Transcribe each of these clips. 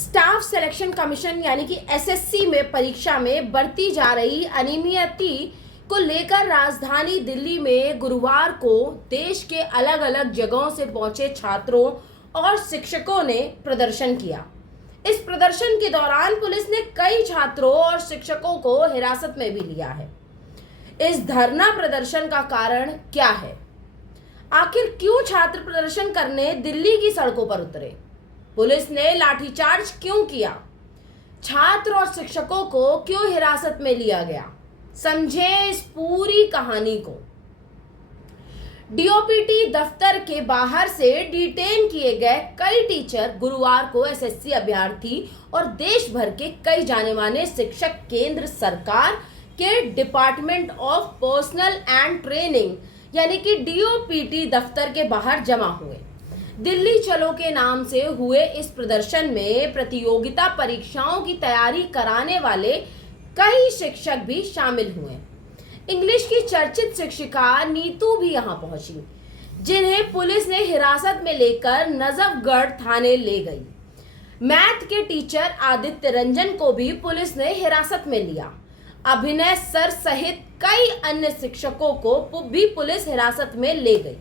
Staff selection commission यानी कि SSC में परीक्षा में बढ़ती जा रही अनियमितता को लेकर राजधानी दिल्ली में गुरुवार को देश के अलग अलग जगहों से पहुंचे छात्रों और शिक्षकों ने प्रदर्शन किया। इस प्रदर्शन के दौरान पुलिस ने कई छात्रों और शिक्षकों को हिरासत में भी लिया है। इस धरना प्रदर्शन का कारण क्या है? आखिर क्यों छात्र प्रदर्शन करने दिल्ली की सड़कों पर उतरे? पुलिस ने लाठीचार्ज क्यों किया? छात्र और शिक्षकों को क्यों हिरासत में लिया गया? समझें इस पूरी कहानी को। डीओपीटी दफ्तर के बाहर से डिटेन किए गए कई टीचर गुरुवार को एसएससी अभ्यर्थी और देश भर के कई जाने माने शिक्षक केंद्र सरकार के department of personal and training यानी कि डीओपीटी दफ्तर के बाहर जमा हुए। दिल्ली चलो के नाम से हुए इस प्रदर्शन में प्रतियोगिता परीक्षाओं की तैयारी कराने वाले कई शिक्षक भी शामिल हुए। इंग्लिश की चर्चित शिक्षिका नीतू भी यहां पहुंची, जिन्हें पुलिस ने हिरासत में लेकर नजफगढ़ थाने ले गई। मैथ के टीचर आदित्य रंजन को भी पुलिस ने हिरासत में लिया। अभिनय सर सहित कई अन्य शिक्षकों को भी पुलिस हिरासत में ले गई।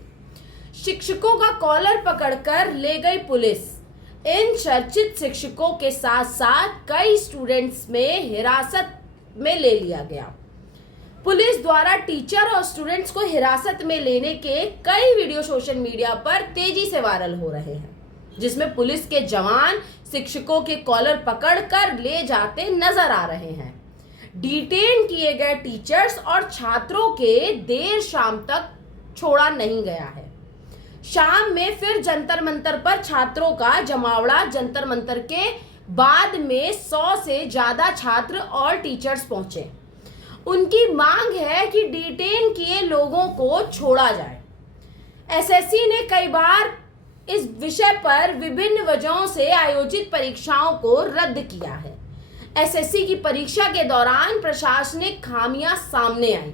शिक्षकों का कॉलर पकड़कर ले गई पुलिस। इन चर्चित शिक्षकों के साथ साथ कई स्टूडेंट्स में हिरासत में ले लिया गया। पुलिस द्वारा टीचर और स्टूडेंट्स को हिरासत में लेने के कई वीडियो सोशल मीडिया पर तेजी से वायरल हो रहे हैं, जिसमें पुलिस के जवान शिक्षकों के कॉलर पकड़कर ले जाते नजर आ रहे हैं। डिटेन किए गए टीचर्स और छात्रों के देर शाम तक छोड़ा नहीं गया है। शाम में फिर जंतर मंतर पर छात्रों का जमावड़ा। जंतर मंतर के बाद में 100 से ज्यादा छात्र और टीचर्स पहुंचे। उनकी मांग है कि डिटेन किए लोगों को छोड़ा जाए। एसएससी ने कई बार इस विषय पर विभिन्न वजहों से आयोजित परीक्षाओं को रद्द किया है। एसएससी की परीक्षा के दौरान प्रशासनिक खामियां सामने आई।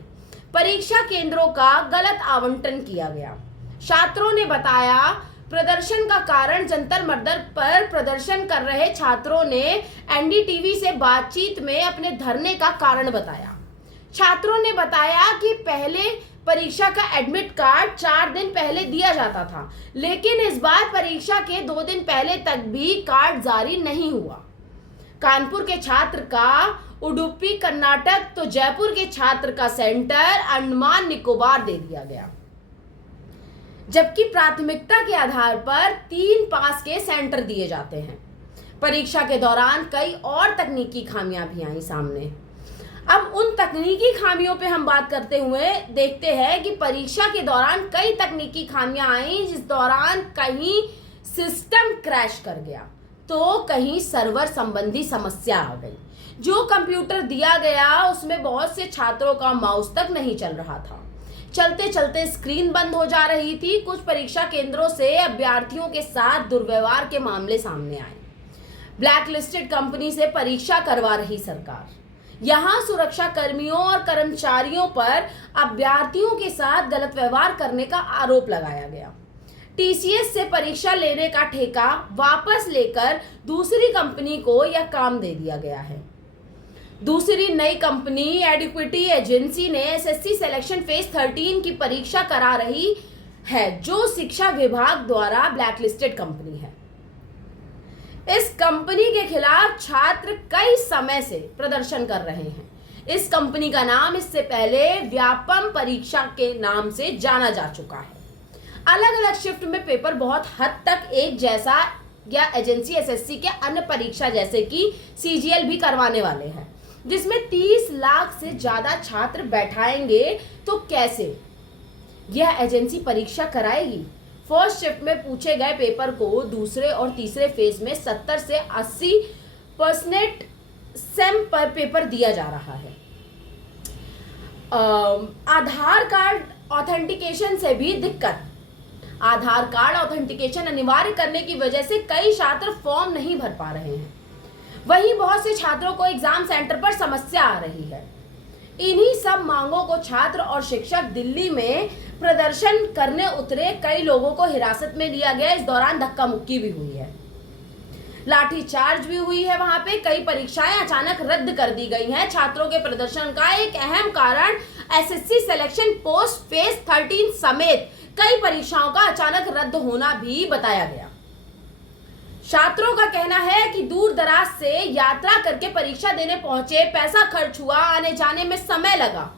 परीक्षा केंद्रों का गलत आवंटन किया गया। छात्रों ने बताया प्रदर्शन का कारण जंतर मंतर पर प्रदर्शन कर रहे छात्रों ने एनडीटीवी से बातचीत में अपने धरने का कारण बताया। छात्रों ने बताया कि पहले परीक्षा का एडमिट कार्ड 4 दिन पहले दिया जाता था, लेकिन इस बार परीक्षा के 2 दिन पहले तक भी कार्ड जारी नहीं हुआ। कानपुर के छात्र का उडुपी कर्नाटक तो जयपुर के छात्र का सेंटर अंडमान निकोबार दे दिया गया, जबकि प्राथमिकता के आधार पर 3 पास के सेंटर दिए जाते हैं। परीक्षा के दौरान कई और तकनीकी खामियां भी आई सामने। अब उन तकनीकी खामियों पे हम बात करते हुए देखते हैं कि परीक्षा के दौरान कई तकनीकी खामियां आई, जिस दौरान कहीं सिस्टम क्रैश कर गया तो कहीं सर्वर संबंधी समस्या आ गई। जो कंप्यूटर दिया गया उसमें बहुत से छात्रों का माउस तक नहीं चल रहा था। चलते चलते स्क्रीन बंद हो जा रही थी। कुछ परीक्षा केंद्रों से अभ्यर्थियों के साथ दुर्व्यवहार के मामले सामने आए। ब्लैक लिस्टेड कंपनी से परीक्षा करवा रही सरकार। यहां सुरक्षा कर्मियों और कर्मचारियों पर अभ्यर्थियों के साथ गलत व्यवहार करने का आरोप लगाया गया। टीसीएस से परीक्षा लेने का ठेका वापस लेकर दूसरी कंपनी को यह काम दे दिया गया है। दूसरी नई कंपनी एडिक्विटी एजेंसी ने एसएससी सिलेक्शन फेज 13 की परीक्षा करा रही है, जो शिक्षा विभाग द्वारा ब्लैकलिस्टेड कंपनी है। इस कंपनी के खिलाफ छात्र कई समय से प्रदर्शन कर रहे हैं। इस कंपनी का नाम इससे पहले व्यापम परीक्षा के नाम से जाना जा चुका है। अलग अलग शिफ्ट में पेपर बहुत हद तक एक जैसा या एजेंसी एसएससी के अन्य परीक्षा जैसे कि सीजीएल भी करवाने वाले हैं, जिसमें 30 लाख से ज्यादा छात्र बैठाएंगे तो कैसे यह एजेंसी परीक्षा कराएगी? फर्स्ट शिफ्ट में पूछे गए पेपर को दूसरे और तीसरे फेज में 70 से 80% सेम पर पेपर दिया जा रहा है। आधार कार्ड ऑथेंटिकेशन से भी दिक्कत। आधार कार्ड ऑथेंटिकेशन अनिवार्य करने की वजह से कई छात्र फॉर्म नहीं भर पा रहे हैं। वहीं बहुत से छात्रों को एग्जाम सेंटर पर समस्या आ रही है। इन्हीं सब मांगों को छात्र और शिक्षक दिल्ली में प्रदर्शन करने उतरे। कई लोगों को हिरासत में लिया गया। इस दौरान धक्का मुक्की भी हुई है। लाठीचार्ज भी हुई है। वहां पे कई परीक्षाएं अचानक रद्द कर दी गई हैं। छात्रों के प्रदर्शन का एक अहम कारण एसएससी सिलेक्शन पोस्ट फेज 13 समेत कई परीक्षाओं का अचानक रद्द होना भी बताया गया। छात्रों का कहना है कि दूर दराज से यात्रा करके परीक्षा देने पहुंचे, पैसा खर्च हुआ, आने जाने में समय लगा,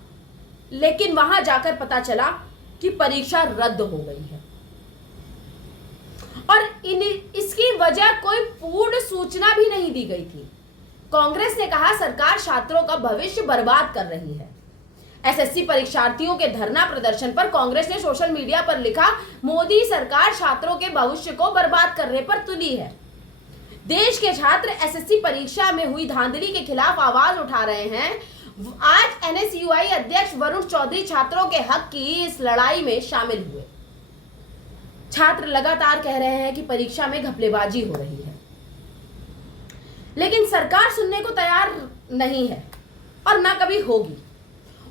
लेकिन वहां जाकर पता चला कि परीक्षा रद्द हो गई है और इसकी वजह कोई पूर्ण सूचना भी नहीं दी गई थी। कांग्रेस ने कहा सरकार छात्रों का भविष्य बर्बाद कर रही है। एसएससी परीक्षार्थियों के धरना प्रदर्शन पर कांग्रेस ने सोशल मीडिया पर लिखा, मोदी सरकार छात्रों के भविष्य को बर्बाद करने पर तुली है। देश के छात्र एसएससी परीक्षा में हुई धांधली के खिलाफ आवाज उठा रहे हैं। आज एनएसयूआई अध्यक्ष वरुण चौधरी छात्रों के हक की इस लड़ाई में शामिल हुए। छात्र लगातार कह रहे हैं कि परीक्षा में घपलेबाजी हो रही है, लेकिन सरकार सुनने को तैयार नहीं है और ना कभी होगी।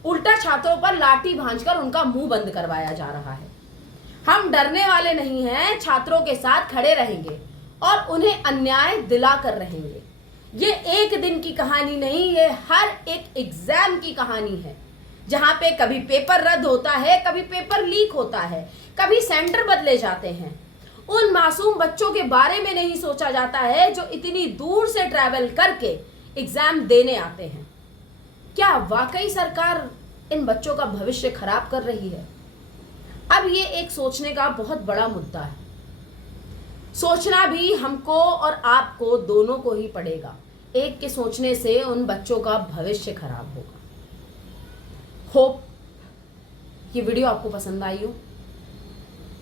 उल्टा छात्रों पर लाठी भांजकर उनका मुंह बंद करवाया जा रहा है। हम डरने वाले नहीं हैं, छात्रों के साथ खड़े रहेंगे और उन्हें अन्याय दिला कर रहेंगे। ये एक दिन की कहानी नहीं, ये हर एक एग्जाम की कहानी है, जहां पे कभी पेपर रद्द होता है, कभी पेपर लीक होता है, कभी सेंटर बदले जाते हैं। उन मासूम बच्चों के बारे में नहीं सोचा जाता है जो इतनी दूर से ट्रैवल करके एग्जाम देने आते हैं। क्या वाकई सरकार इन बच्चों का भविष्य खराब कर रही है? अब ये एक सोचने का बहुत बड़ा मुद्दा है। सोचना भी हमको और आपको दोनों को ही पड़ेगा। एक के सोचने से उन बच्चों का भविष्य खराब होगा। होप ये वीडियो आपको पसंद आई हो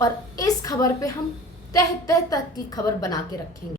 और इस खबर पे हम तह तक की खबर बना के रखेंगे।